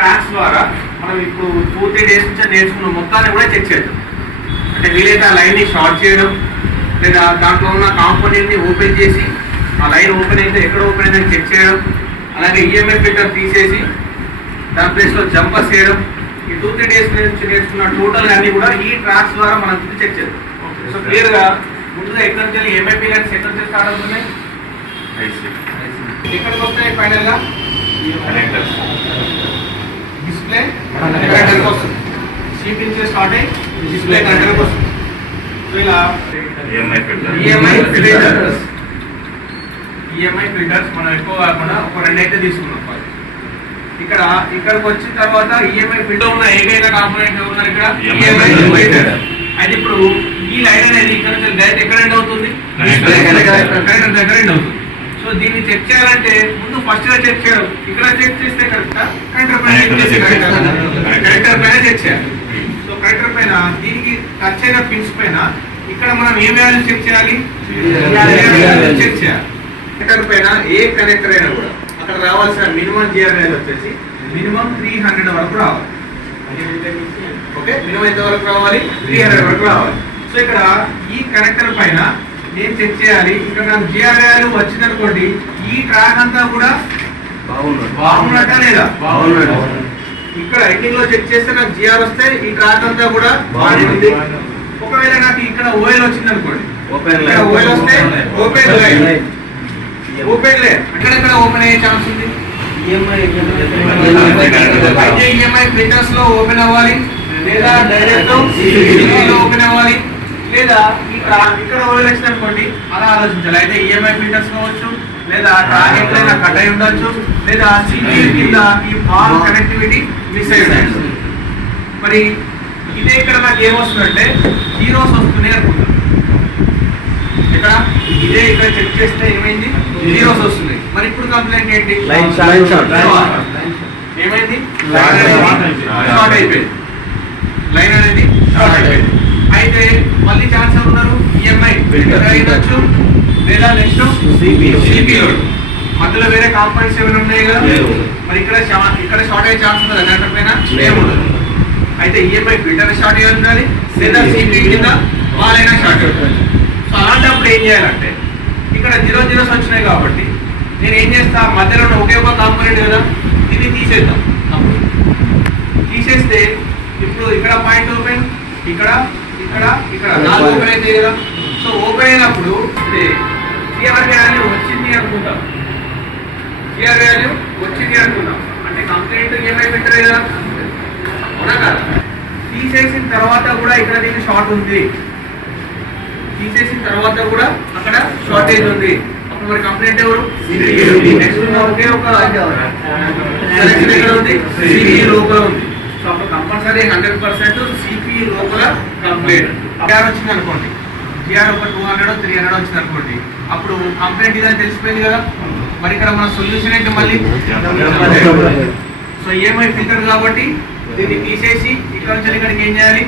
Tracks ద్వారా మనం ఇప్పుడు 2-3 డేస్ నుంచి నేర్చుకున్న మొత్తాన్ని కూడా చెక్ చేయడం. అంటే వీలైతే ఆ లైన్ని షార్ట్ చేయడం, లేదా దాంట్లో ఉన్న కాంపోనెంట్ని ఓపెన్ చేసి ఆ లైన్ ఓపెన్ అయితే ఎక్కడ ఓపెన్ అయిందని చెక్ చేయడం, అలాగే ఈఎంఐ ఫిల్టర్ తీసేసి దాని ప్లేస్లో జంపర్స్ చేయడం. ఈ 2-3 డేస్ నుంచి నేర్చుకున్న టోటల్ అన్ని కూడా ఈ ట్రాక్స్ ద్వారా మనం చెక్ చేద్దాం. సో క్లియర్గా ముందుగా ఎక్కడి నుంచి ఈఎంఐ ఫిల్టర్స్ ఎక్కడి నుంచి స్టార్ట్ అవుతున్నాయి, ఎక్కడికి వస్తాయి ఫైనల్గా డిస్ప్లే కనెక్టర్కి వస్తుంది. సీట్ నుంచి స్టార్ట్ అయ్యి డిస్ప్లే కనెక్టర్కి వస్తుంది. సో ఇలా ఈఎంఐ ఫిల్టర్స్ మనం ఎక్కువ కాకుండా ఒక 2 అయితే తీసుకున్నాం. ఇక్కడికి వచ్చిన తర్వాత ఈఎంఐ ఫిల్టర్ ఉన్న ఏకైక కాంపోనెంట్ ఉన్నారు ఇక్కడ ఈఎంఐ ఫిల్టర్. అయితే ఇప్పుడు ఈ లైన్ అనేది ఇక్కడ నుంచి డైరెక్ట్ ఎక్కడ ఎండ్ అవుతుంది, కనెక్టర్ దగ్గర ఎండ్ అవుతుంది. సో దీన్ని చెక్ చేయాలంటే ముందు ఫస్ట్ గా చెక్ చేయడం, ఇక్కడ చెక్ చేస్తే కరెక్టా, కనెక్టర్ పైన కనెక్టర్ పైన చెక్ చేయాలి. సో కనెక్టర్ పైన దీనికి టచ్ అయిన పిన్స్ పైన ఇక్కడ మనం ఏ వాల్యూ చెక్ చేయాలి, చెక్ చేయాలి. కనెక్టర్ పైన ఏ కనెక్టర్ అయినా కూడా అక్కడ రావాల్సిన మినిమం జిఆర్ వాల్యూ వచ్చేసి మినిమం 300 వరకు రావాలి. ఓకే, మినిమం ఎంత వరకు రావాలి, 300 వరకు రావాలి. సో ఇక్కడ ఈ కనెక్టర్ పైన నేను చెక్ చేయాలి. ఇక్కడ నాకు జిఆర్ వాల్యూ వచ్చిందనుకోండి, ఈ ట్రాక్ అంతా కూడా బాగున్నట్టా లేదా, ఇక్కడ ఎండింగ్ లో చెక్ చేస్తే నాకు జిఆర్ వస్తే ఈ ట్రాక్ అంతా కూడా బాగానే ఉంది. ఒకవేళ నాకు ఇక్కడ ఓఎల్ వచ్చింది అనుకోండి, ఓఎల్ వస్తే ఓపెన్ లైన్, ఓపెన్ లైన్ ఎక్కడెక్కడ ఓపెన్ అయ్యే ఛాన్స్ ఉంది, అయితే ఈఎంఐ ఫిల్టర్స్ లో ఓపెన్ అవ్వాలి, లేదా డైరెక్ట్ లో ఓపెన్ అవ్వాలి, లేదా ఇక్కడ ఓపెన్ వచ్చింది అనుకోండి అలా ఆలోచించాలి. అయితే ఈఎంఐ ఫిల్టర్స్ కావచ్చు, లేదా ట్రాక్ ఎక్కడైనా కట్ అయి ఉండొచ్చు, లేదా సిపియు కింద ఈ బాల్ కనెక్టివిటీ మిస్ అయి ఉండొచ్చు. మరి ఇదే ఇక్కడ నాకు ఏమొస్తుందంటే జీరోస్ వస్తున్నాయి అనుకుంటాను. ఇక్కడ ఇదే ఇక్కడ చెక్ చేస్తే ఏమైంది, జీరోస్ వస్తున్నాయి. మరి ఇప్పుడు కంప్లైంట్ ఏంటి, ఏమైంది, షార్ట్ అయిపోయింది, లైన్ అనేది షార్ట్ అయిపోయింది. అయితే మళ్ళీ ఛాన్స్ ఉన్నారు ఈఎంఐ ఫిల్టర్ అయినచ్చు, లేదా నెక్స్ట్ సిపియు మధ్యలో వేరే కాంపోనెంట్స్ ఏమైనా ఉన్నాయి కదా. మరి ఇక్కడ షార్ట్ అయ్యే ఛాన్స్ ఉంది కనెక్టర్ పైన ఏముండదు. అయితే ఈఎంఐ ఫిల్టర్ షార్ట్ అయ్యి ఉండాలి, లేదా సిపియు కింద వాళ్ళైనా షార్ట్ అవుతుంది. సో అలాంటప్పుడు ఏం చేయాలంటే ఇక్కడ 0 జీరోస్ వచ్చినాయి కాబట్టి నేను ఏం చేస్తా, మధ్యలో ఒకే ఒక కాంపోనెంట్ కదా, ఇది తీసేద్దాం. తీసేస్తే ఇప్పుడు ఇక్కడ పాయింట్ ఓపెన్, ఇక్కడ ఇక్కడ ఇక్కడ 4 ఓపెన్ అయితే కదా. సో ఓపెన్ అయినప్పుడు జిఆర్ వాల్యూ వచ్చింది అనుకుంటాం, జిఆర్ వాల్యూ వచ్చింది అనుకుంటాం, అంటే కంప్లీట్ ఈఎంఐ ఫిల్టర్ కదా, అవునా కదా. తీసేసిన తర్వాత కూడా ఇక్కడ దీనికి షార్ట్ ఉంది, తీసేసిన తర్వాత కూడా అక్కడ షార్టేజ్ ఉంది. అప్పుడు మరి కంప్లైంట్ ఎవరు, నెక్స్ట్ ఒకే ఒక సెలెక్షన్ ఎక్కడ ఉంది, సిపియు లోపల ఉంది. సో అప్పుడు కంపల్సరీ 100% సిపియు లోపల కంప్లైంట్. జిఆర్ వచ్చింది అనుకోండి, జిఆర్ ఒక 200 300 వచ్చింది అనుకోండి, అప్పుడు కంప్లైంట్ ఇదని తెలిసిపోయింది కదా. మరి ఇక్కడ మన సొల్యూషన్ ఏంటి మళ్ళీ, సో ఈఎంఐ ఫిల్టర్ కాబట్టి దీన్ని తీసేసి ఇక్కడ నుంచి ఇక్కడికి ఏం చేయాలి,